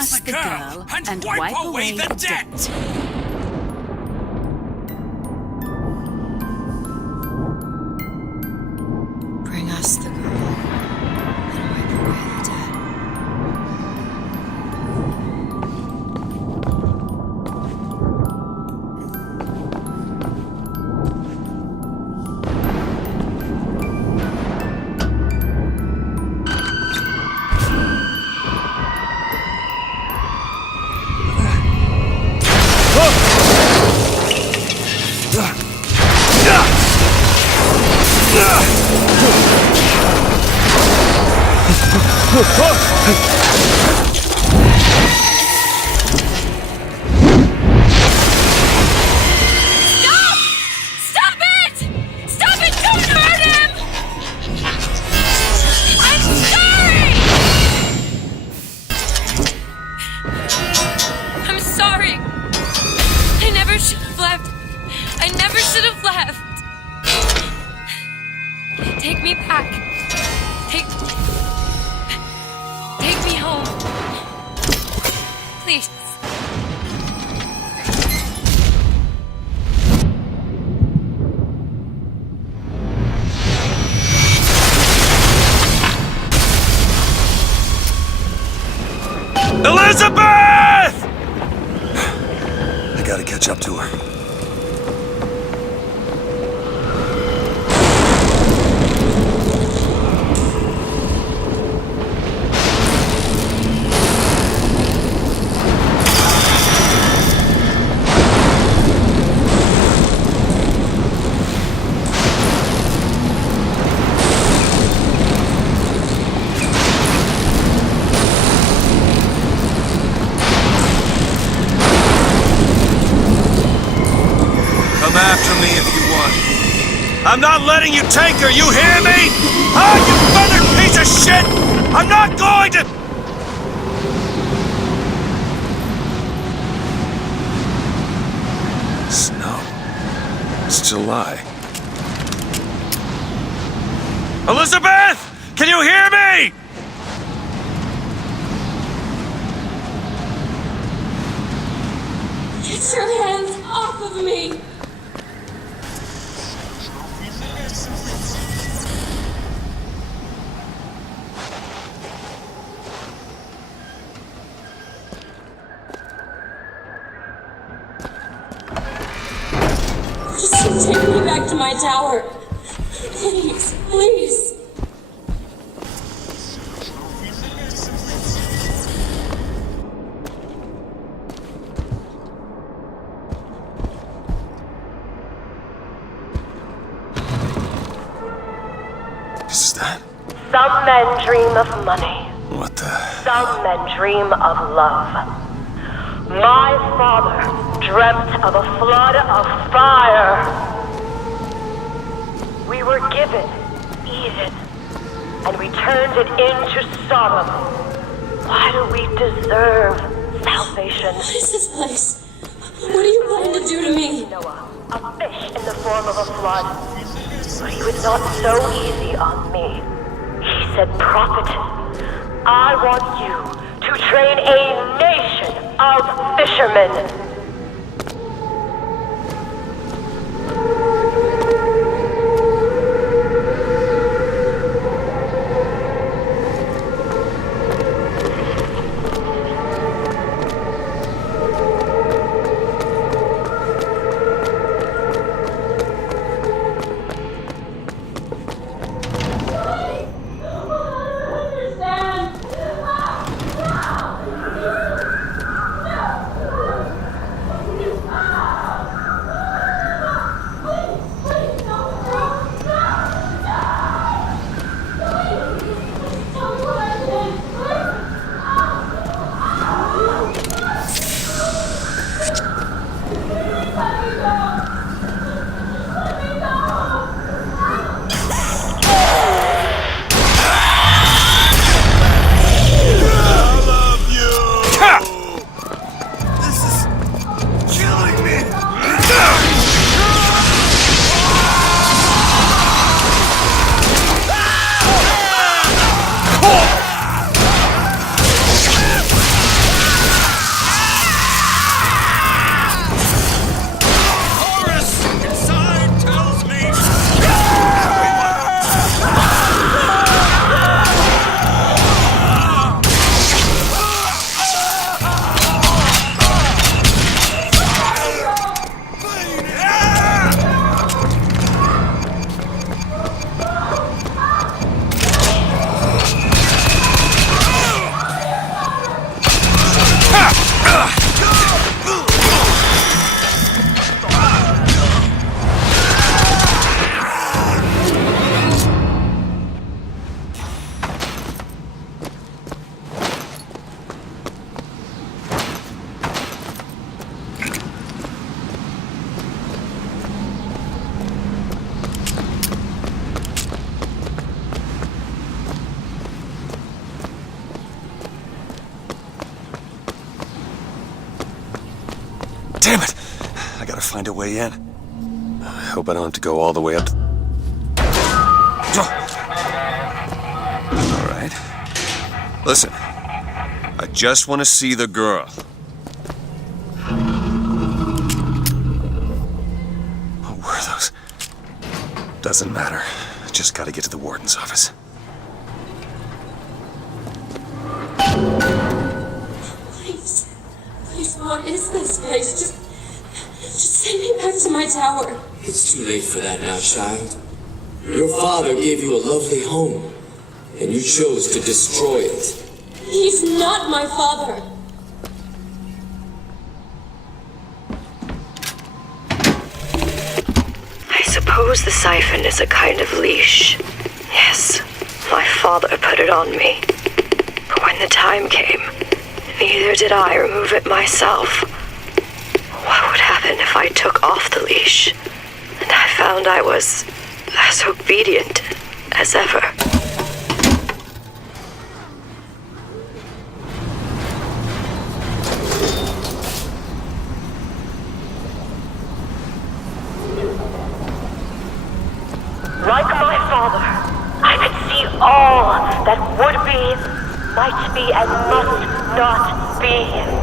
us the girl and wipe away the debt. Bring us the girl and wipe away the debt. Elizabeth! I gotta catch up to her. I'm not letting you take her, you hear me? Ah, you feathered piece of shit! I'm not going to... Snow. It's July. Elizabeth! Can you hear me? Get your hands off of me! Just take me back to my tower. Please, please. Is that? Some men dream of money. What the... Some men dream of love. My father dreamt of a flood of fire. We were given Eden, and we turned it into Sodom. Why do we deserve salvation? What is this place? What are you going to do to me? Noah, a fish in the form of a flood. But he was not so easy on me. He said, "Prophet, I want you to train a nation of fishermen." Damn it! I gotta find a way in. I hope I don't have to go all the way up to... Alright. Listen. I just want to see the girl. What were those? Doesn't matter. I just gotta get to the warden's office. Please, what is this place? Just send me back to my tower. It's too late for that now, child. Your father gave you a lovely home, and you chose to destroy it. He's not my father. I suppose the siphon is a kind of leash. Yes, my father put it on me. But when the time came, neither did I remove it myself. What would happen if I took off the leash? And I found I was as obedient as ever. Like my father, I could see all that would be, might be, and must not be.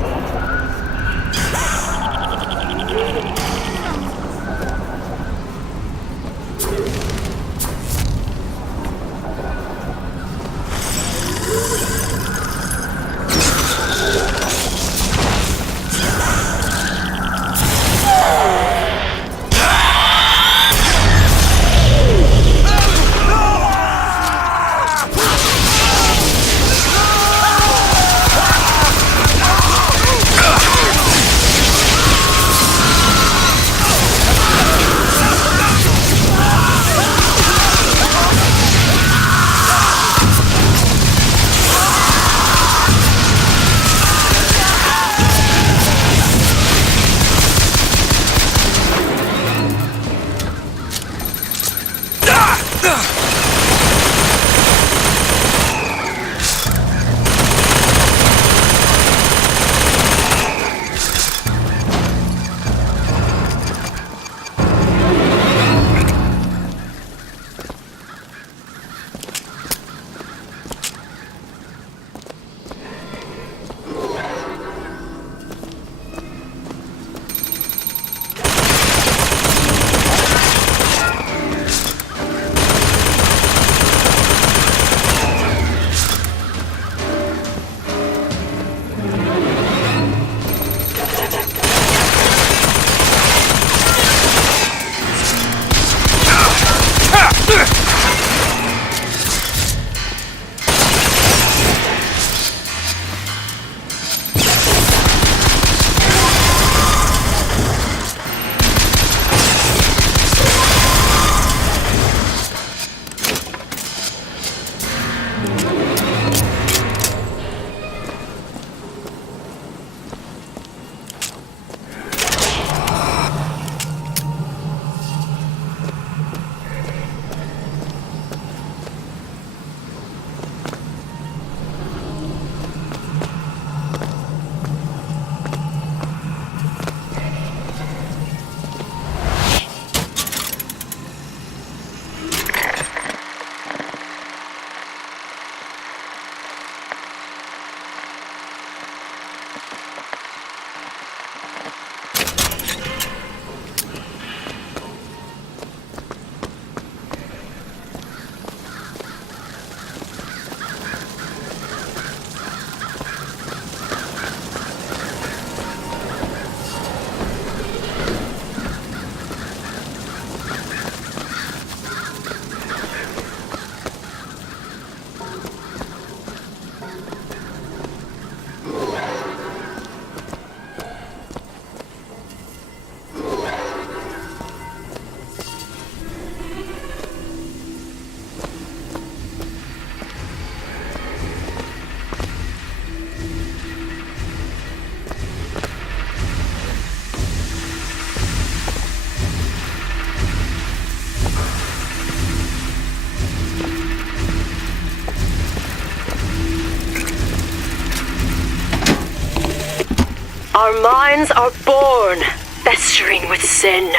Our minds are born festering with sin.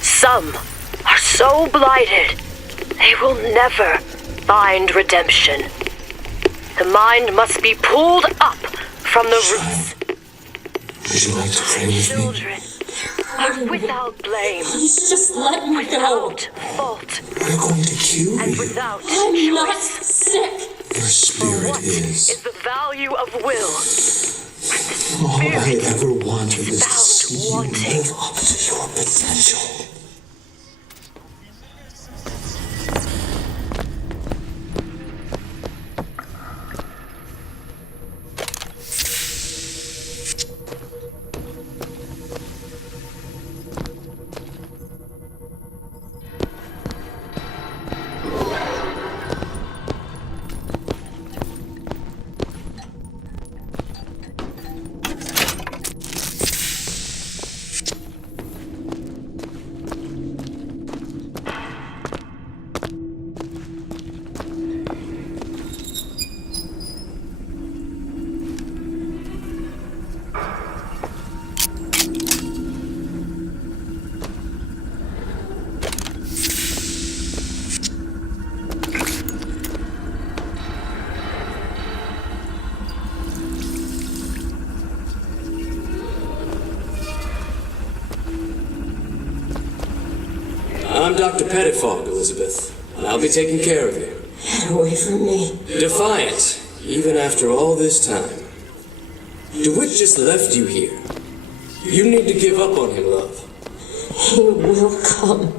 Some are so blighted, they will never find redemption. The mind must be pulled up from the roots. Would you like to pray with me? Children are without blame, Please just let me go. without fault, We're going to cure and you. without I'm not choice. sick. Your spirit What is. is the value of will? All I ever wanted is to Found see you wanting. live up to your potential. I'm Dr. Pettifog, Elizabeth, and I'll be taking care of you. Get away from me. Defiant, even after all this time. DeWitt just left you here. You need to give up on him, love. He will come.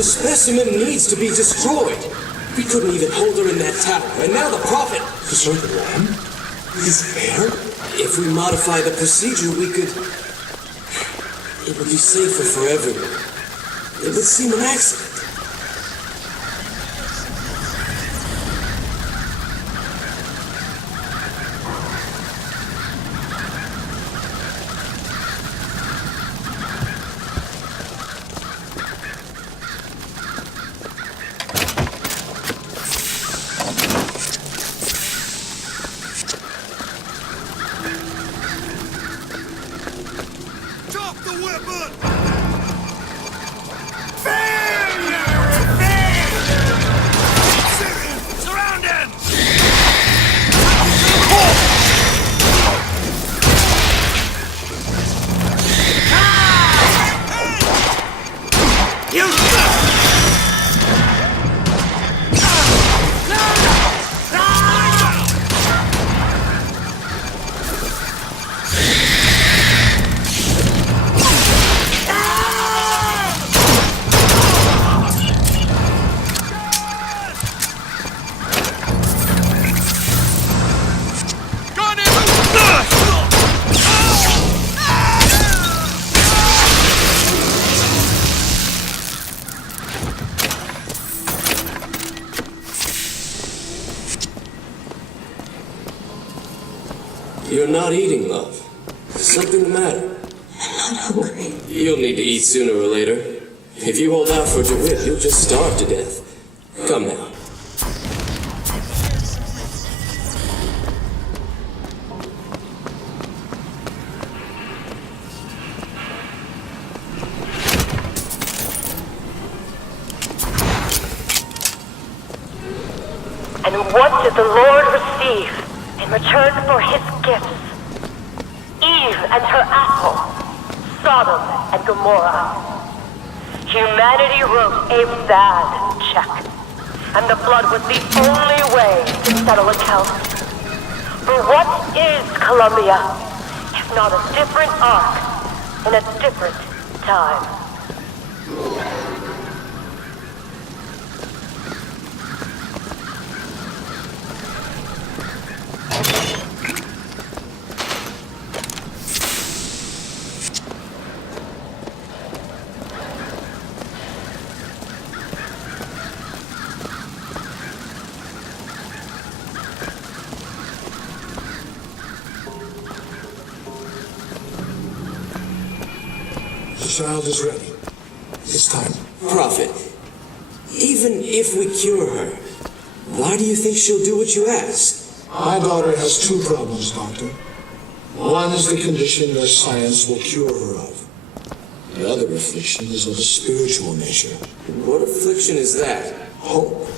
The specimen needs to be destroyed. We couldn't even hold her in that tower, and now the Prophet... So the lamb? His hair? If we modify the procedure, we could... It would be safer for everyone. It would seem an accident. Drop the weapon! Fair! You're not eating, love. Is something the matter? I'm not hungry. You'll need to eat sooner or later. If you hold out for DeWitt, you'll just starve to death. Come now. And what did the Lord receive in return for his gifts? Eve and her apple, Sodom and Gomorrah. Humanity wrote a bad check, and the flood was the only way to settle accounts. For what is Columbia, if not a different arc in a different time? The child is ready. It's time. Prophet, even if we cure her, why do you think she'll do what you ask? My daughter has two problems, Doctor. One is the condition your science will cure her of. The other affliction is of a spiritual nature. What affliction is that? Hope.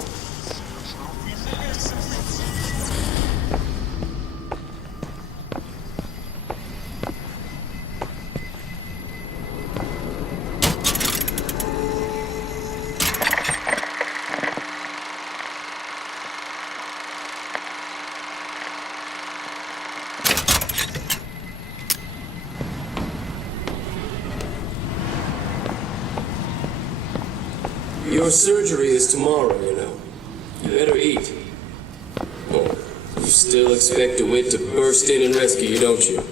Your surgery is tomorrow, you know. You better eat. Oh, you still expect DeWitt to burst in and rescue you, don't you?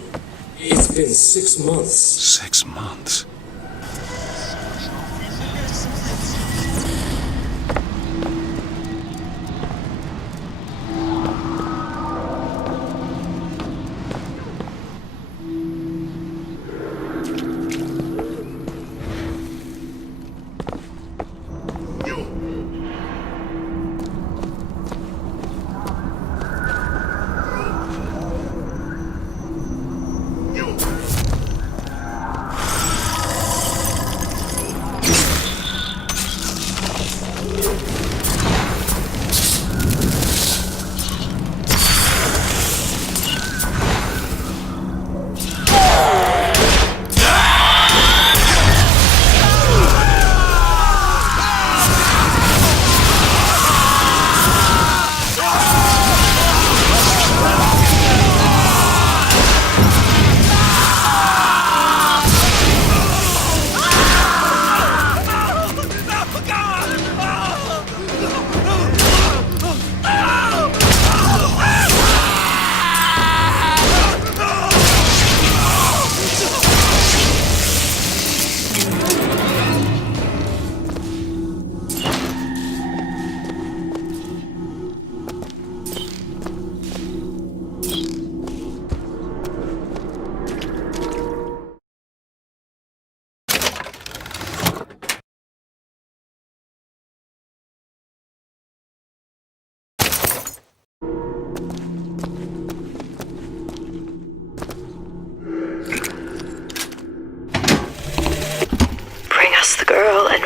It's been 6 months. 6 months.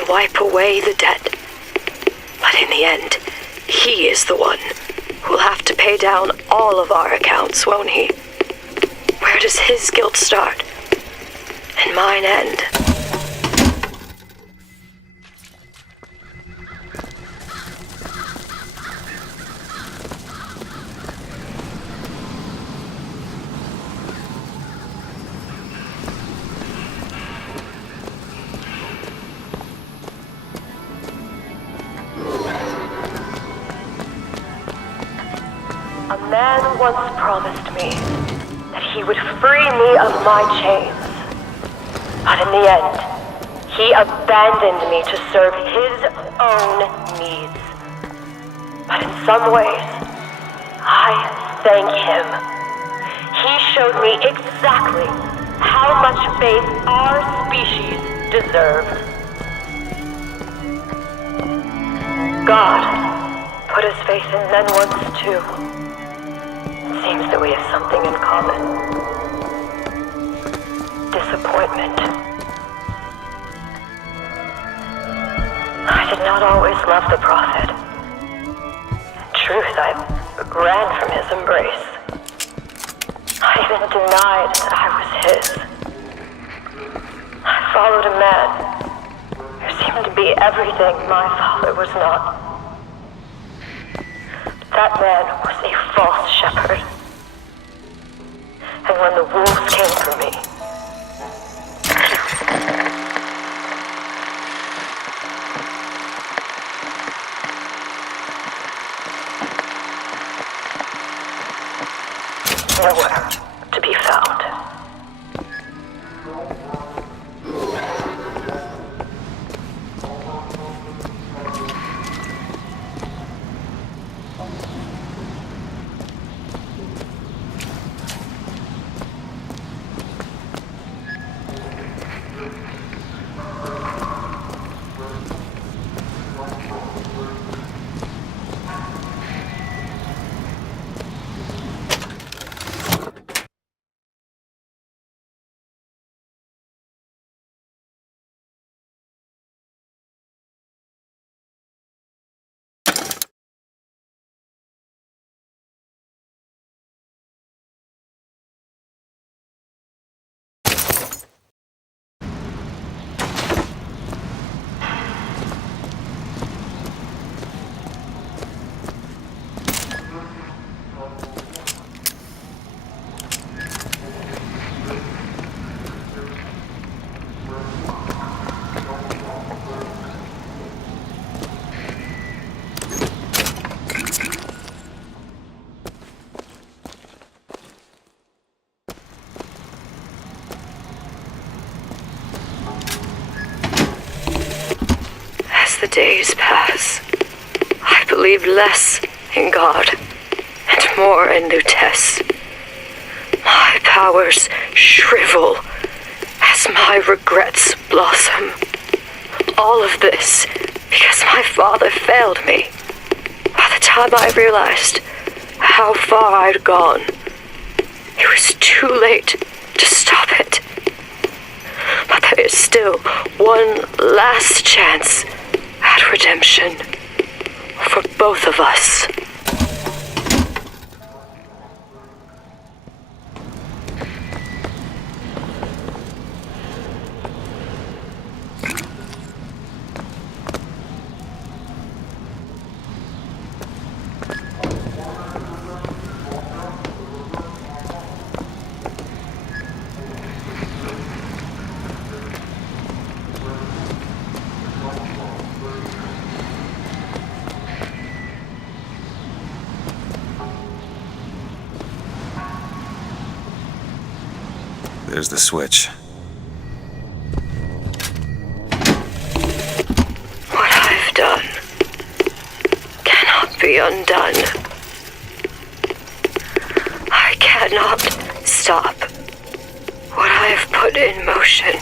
Wipe away the debt. But in the end, he is the one who'll have to pay down all of our accounts, won't he? Where does his guilt start? And mine end? A man once promised me that he would free me of my chains. But in the end, he abandoned me to serve his own needs. But in some ways, I thank him. he showed me exactly how much faith our species deserved. God put his faith in men once too. It seems that we have something in common. Disappointment. I did not always love the prophet. In truth, I ran from his embrace. I even denied that I was his. I followed a man who seemed to be everything my father was not. That man was a false shepherd. And when the wolves came for me, nowhere to be found. The days pass. I believe less in God and more in Lutece. My powers shrivel as my regrets blossom. All of this because my father failed me. By the time I realized how far I'd gone, it was too late to stop it. But there is still one last chance at redemption for both of us. There's the switch. What I've done cannot be undone. I cannot stop what I have put in motion.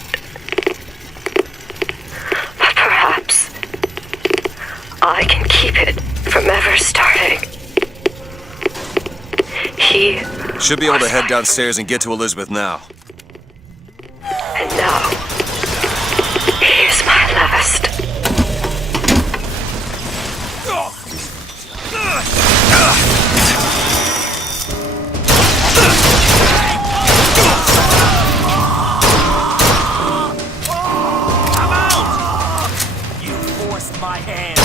But perhaps I can keep it from ever starting. He should be able to head downstairs and get to Elizabeth now. And now, he is my last. I'm out! You forced my hand.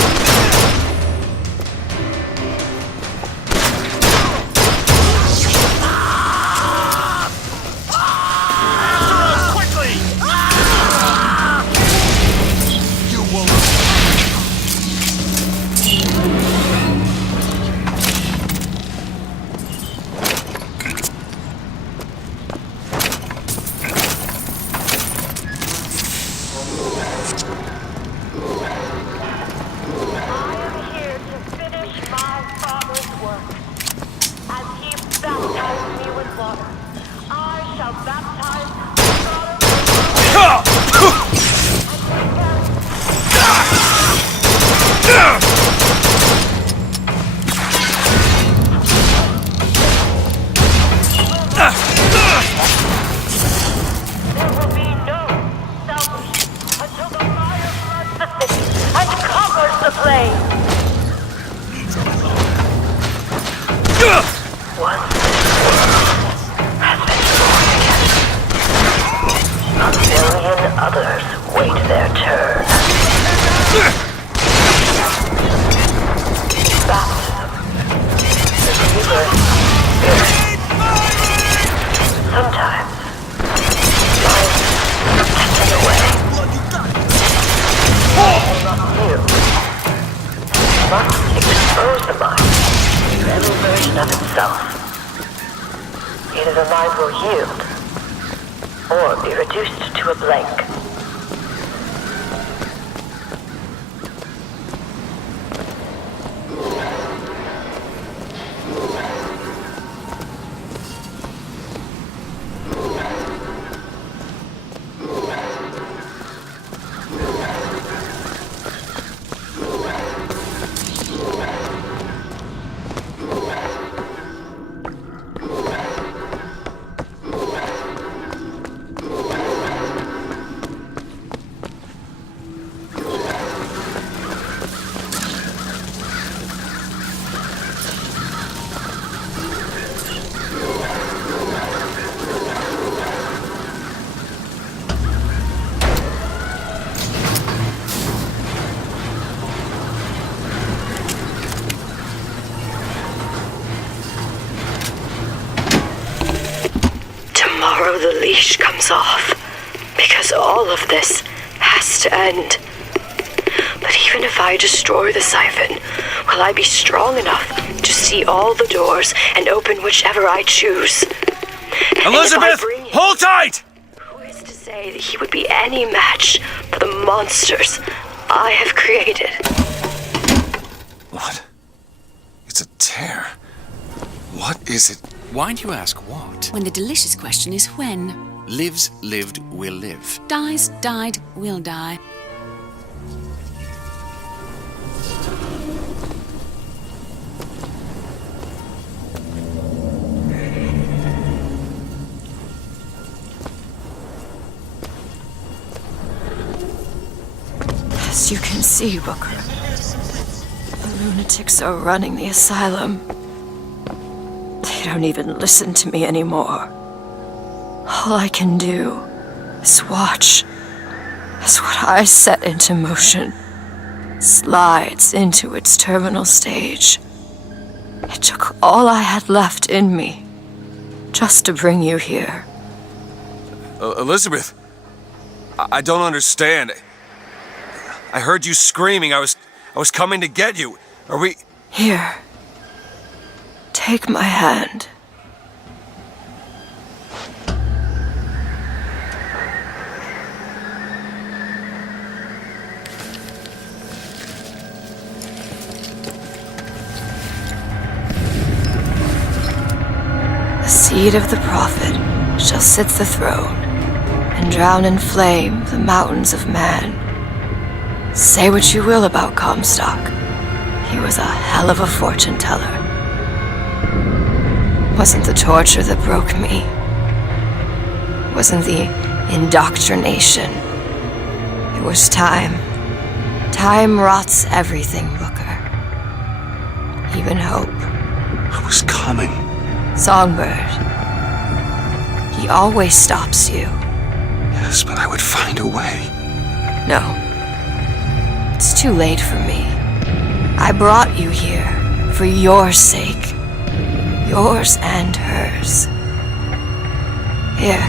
once has been born again. 1 million others wait their turn. Baptism. The rebirth spirit. Sometimes life gets in the way. Not you. Must expose the mind to every version of itself. Either the mind will yield, or be reduced to a blank. The leash comes off, because all of this has to end. But even if I destroy the siphon, will I be strong enough to see all the doors and open whichever I choose? Elizabeth, hold tight! Who is to say that he would be any match for the monsters I have created? What? It's a tear. What is it? Why do you ask what? When the delicious question is when. Lives, lived, will live. Dies, died, will die. As you can see, Booker, the lunatics are running the asylum. They don't even listen to me anymore. All I can do is watch as what I set into motion slides into its terminal stage. It took all I had left in me just to bring you here. Elizabeth, I don't understand. I heard you screaming. I was coming to get you. Are we... Here. Take my hand. The seed of the prophet shall sit the throne and drown in flame the mountains of man. Say what you will about Comstock. He was a hell of a fortune teller. Wasn't the torture that broke me. Wasn't the indoctrination. It was time. Time rots everything, Booker. Even hope. I was coming. Songbird. He always stops you. Yes, but I would find a way. No. It's too late for me. I brought you here for your sake. Yours and hers. Here.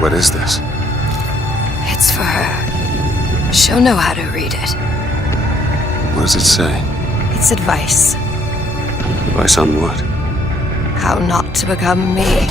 What is this? It's for her. She'll know how to read it. What does it say? It's advice. Advice on what? How not to become me.